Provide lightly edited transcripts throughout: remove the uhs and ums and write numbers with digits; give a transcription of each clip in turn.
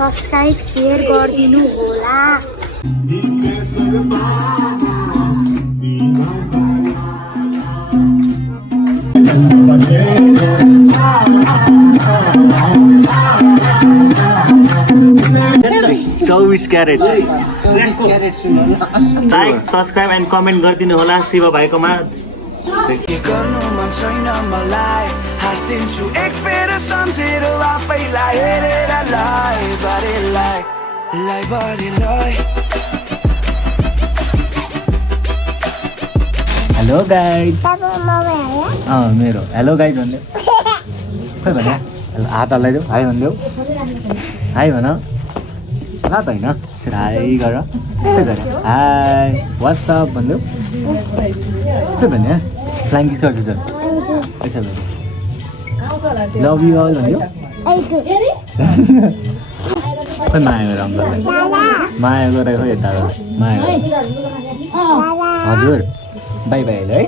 Subscribe share गरिदिनु होला। चौबीस carrot like subscribe and comment गरिदिनु होला शिव भाइकोमा। गर्नु मन छैन मलाई हाँस्दिन्छु एक फेर सम्झेर आफैलाई हेरेर लाई बारीलाई। हेलो गाइज मेरो हेलो गाइज भनिदेऊ खोइ भने हात हल्लाइदेऊ हाई भनिदेऊ हाई भन ल त होइन हाई गर खोइ गरे हाई वाट्सअप भनिदेऊ खोइ भने फ्लाइङ किस गर्छु त यसो लभ यु अल भनिदेऊ खोइ माया गर अङ्कललाई माया गरेर खोइ यता माया हजुर बाई बाई है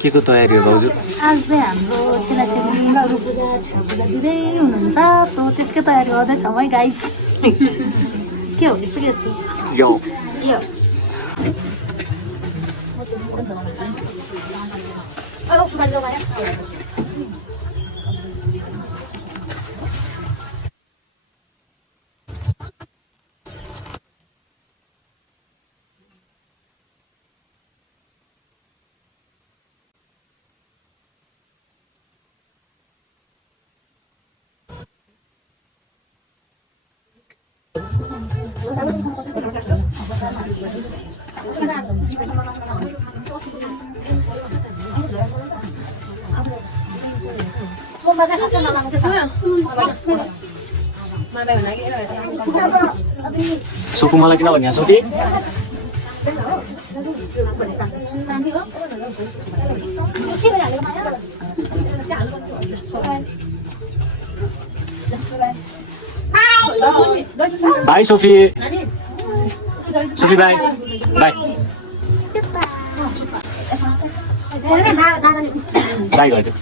के को तयारी हो भाउजू? आज चाहिँ हाम्रो छेलाछेलीहरू पूजा छ पूजा दिँदै हुनुहुन्छ सो त्यसकै तयारी गर्दैछौँ है गाइस। के हो यस्तो के यस्तो यो सोफु मलाई किन भन्या Sophie by Sophie Sophie by by by गरिदियो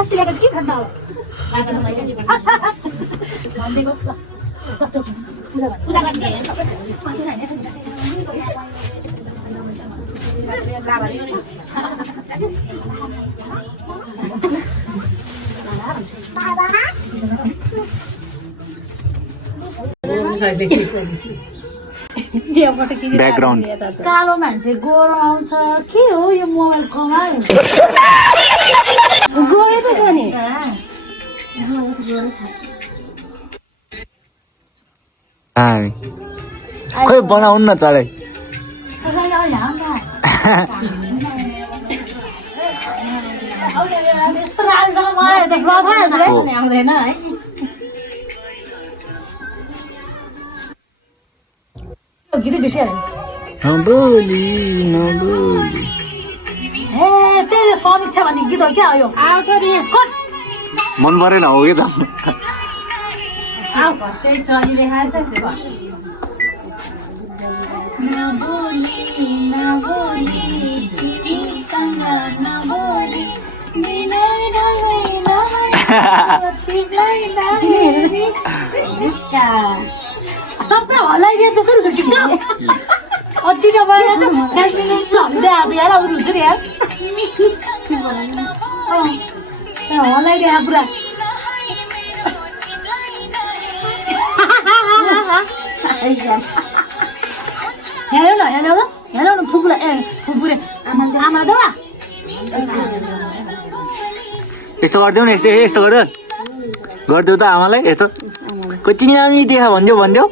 अस्ट्रेलियाको के भन्दा हो ब्याकग्राउन्ड कालो मान्छे गोरो आउँछ के हो यो मोबाइल कमाल गोरो त छ नि खोइ बनाउनु न चढाइ आउँदैन है गीत बिर्सिहाल्यो ए त्यही समीक्षा भन्ने गीत हो क्या यो आउँछ नि मन परेन हो कि त त्यही चली देखाएको सबै हल्लाइदिए त्यस्तो अड्डी नभएर हल्लिँदै आज यार अब हुन्छ नि यार हल्लाइदिए पुरा हेलो न हेलो न हेलो न फुपुरा ए फुपुरे आमा द यस्तो गरिदेऊ न यस्तो गरिदेऊ त आमालाई यस्तो कोचिङ देखा भनिदेऊ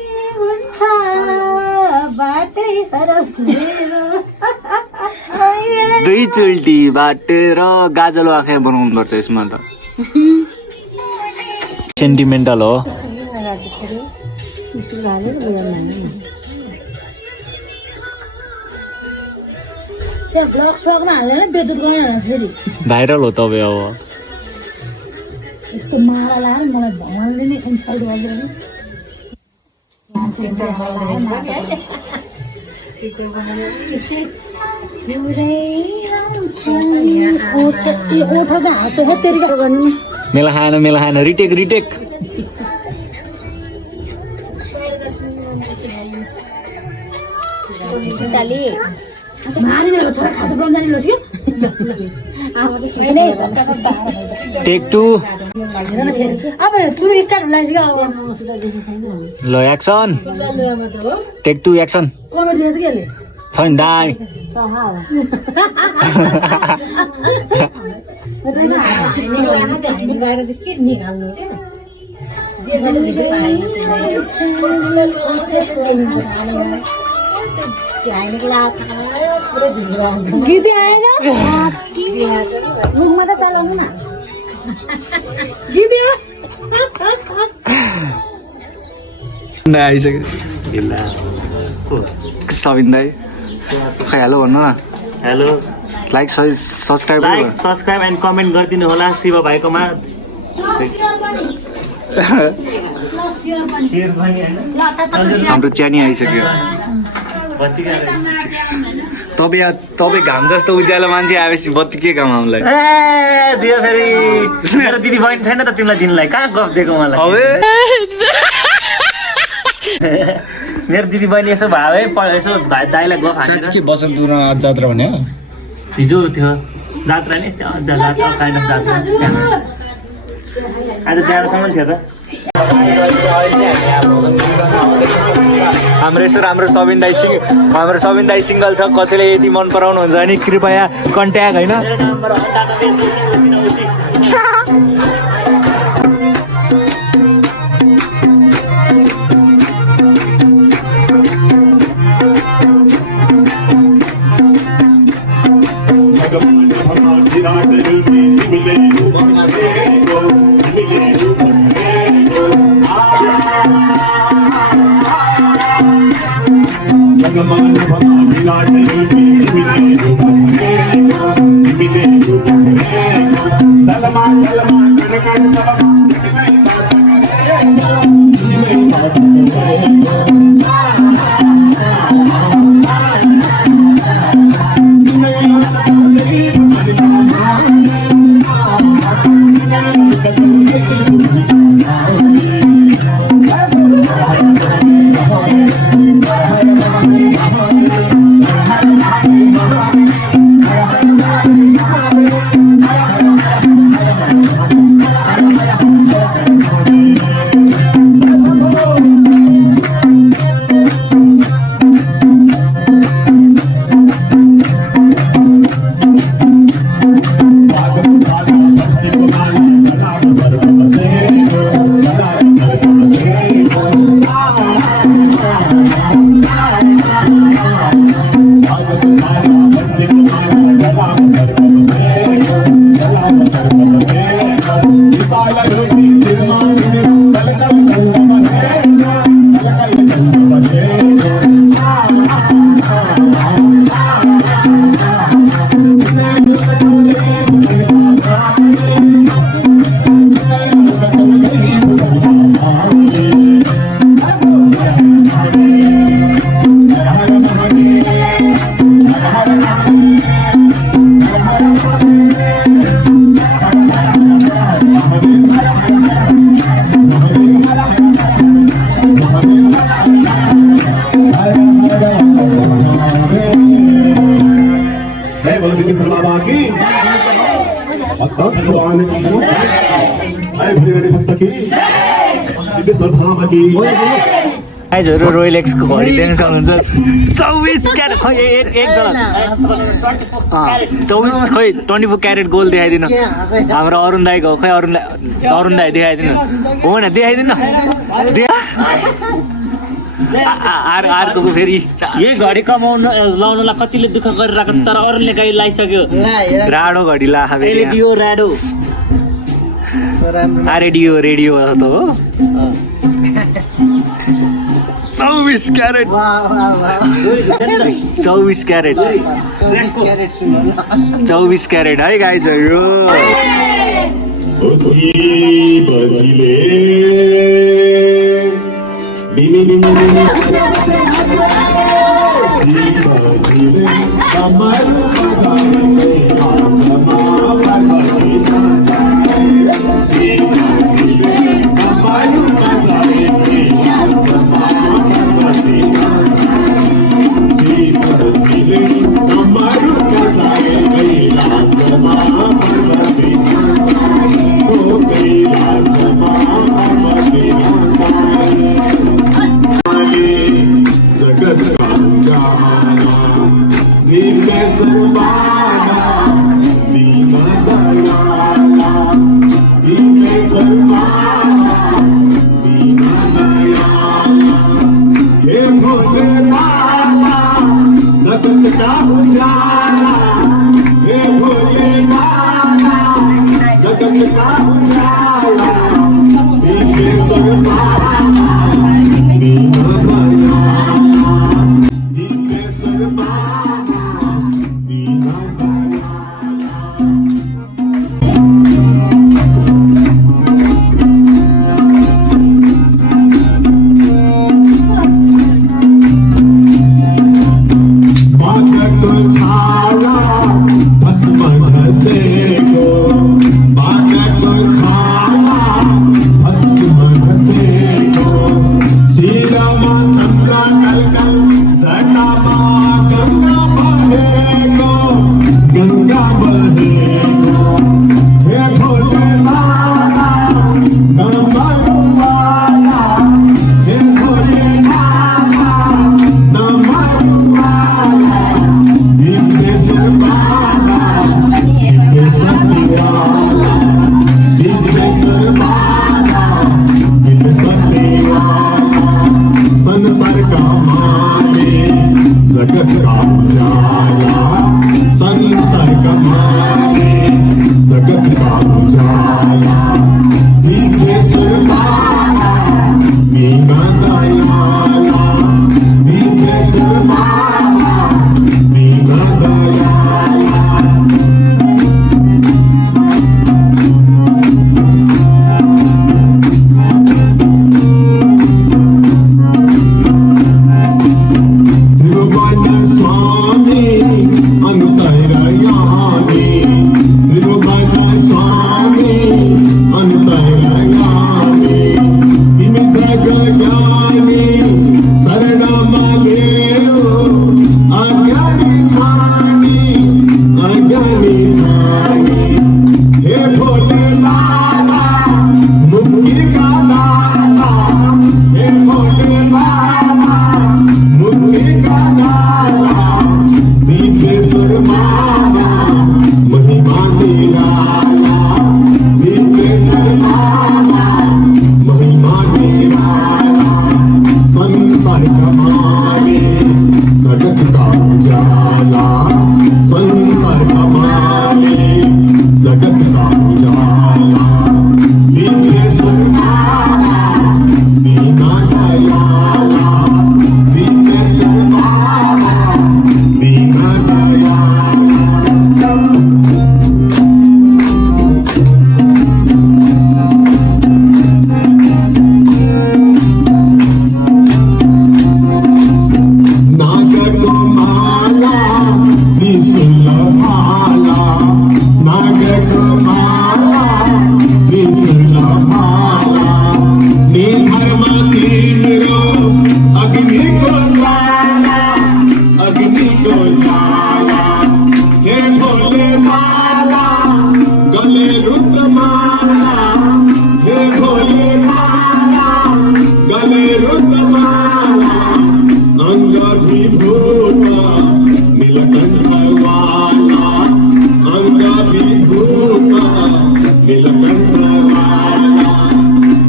दुई चुल्टी बाटेर गाजल आँखा बनाउनु पर्छ यसमा त सेन्टिमेन्टल हो भाइरल हो तपाईँ अब यस्तो माला लाएर मलाई भगवानले नै इन्सल्ट गर्दैन मेला खाएन रिटेक टेक 2 अब सुरु स्टार्ट होला ल एक्सन टेक 2 एक्सन कमेडी दिएछ के ले छ नि दाइ गीती आएन मुखमा त चलाउनु न गीती आइसक्यो सबिन दाइ खै हेलो भन्नु न hello like subscribe and comment गरिदिनु होला शिव भाइकोमा हाम्रो च्यानी आइसक्यो तपाईँ घाम जस्तो उज्यालो मान्छे आएपछि बत्ती के काम हामीलाई दियो फेरि मेरो दिदी बहिनी छैन त तिमीलाई दिनलाई कहाँ गफ दिएको मलाई मेरो दिदी बहिनी यसो भाइ यसो दाइलाई गफ हानेर के बसन्तपुरमा जात्रा भने हिजो थियो जात्रा नि जात्रा काइन्ड अफ जात्रा आज बिहानसम्म थियो त हाम्रो सबिन दाइ सिङ्गल छ कसैले यदि मन पराउनुहुन्छ भने कृपया कन्ट्याक्ट होइन गाइजहरु रोयल एक्सको घडी लिन सक्नुहुन्छ 24 क्यारेट खै एकजना 24 खै 24 क्यारेट गोल्ड देखाइदिनु हाम्रो अरुण दाइको खै अरुण दाइ देखाइदिनु हो न देखाइदिनु अर्को फेरि यही घडी कमाउनु लाउनुलाई कतिले दुःख गरिरहेको छ तर अरूले गाई लगाइसक्यो राडो घडी ला रेडियो राडो रेडियो रेडियो त हो 24 क्यारेट 24 क्यारेट 24 क्यारेट है गाइजहरु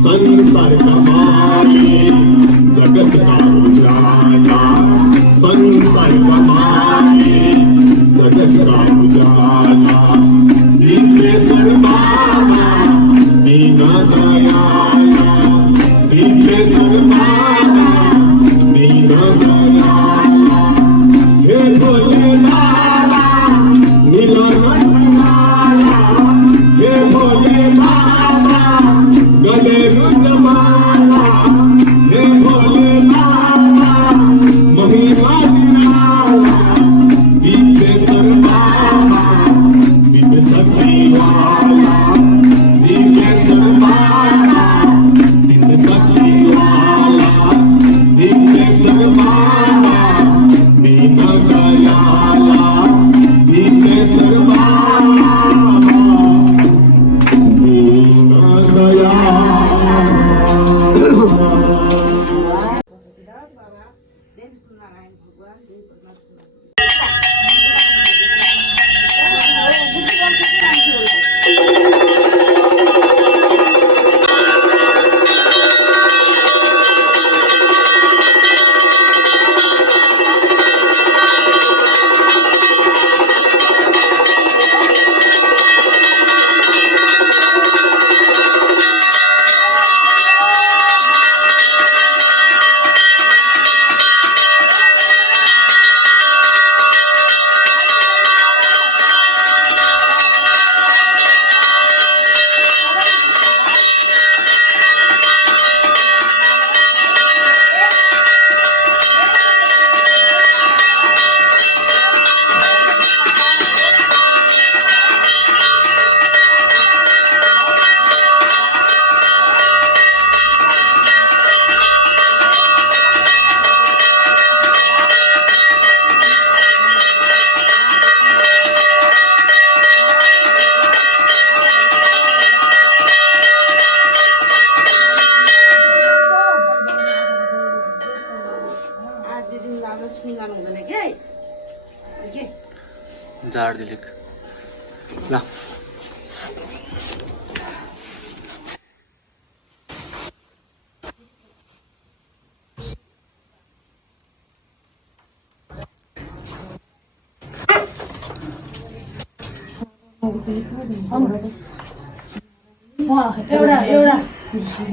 संसार कमाई जगत झाड दिलेक ला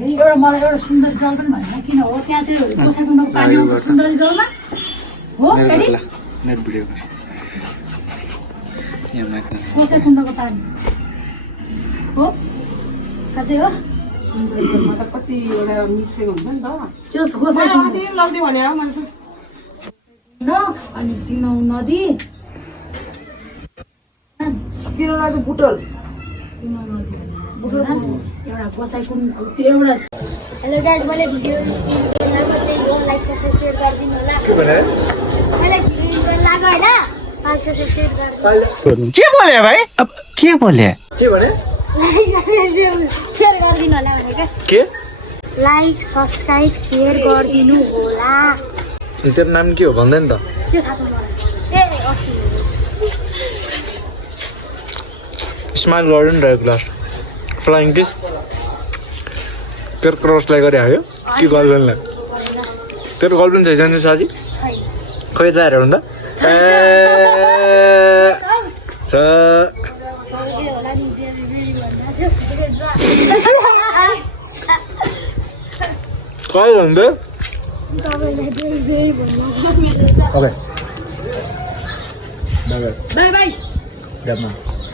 एउटा मलाई एउटा सुन्दर जल पनि भएन किन हो त्यहाँ चाहिँ कोसाको पानी आउँछ सुन्दरी जलमा हो नेट भिडियो कोसा कुण्डको पानी हो साँच्चै हो कतिवटा मिसेको हुन्छ नि त त्यो कोसा लग्दै भने अनि दिनौ नदी दिनु नदी बुटोल एउटा कोसा कुण्ड त्यो एउटा हेलो गाइस मैले भिडियो लाइक सब्सक्राइब गरिदिनु होला के भने मैले भिडियो लाग्यो हैन लाइक सब्सक्राइब गरिदिनु के बोले भाइ अब के बोले के भने लाइक सब्सक्राइब शेयर गरिदिनु होला भनेको के लाइक सब्सक्राइब शेयर गरिदिनु होला तेरो नाम के हो भन्दै नि त के थाहा छ मलाई ए अस्ति स्माइल गर्नु नि रहेको लास्ट फ्लाइङ किस तेरो क्रसलाई गरे आयो कि गर्लफ्रेन्डलाई तेरो गर्लफ्रेन्ड छ जान्छ साजी खोइ त हेर भन्दा छ काय भन्दै okay by by by by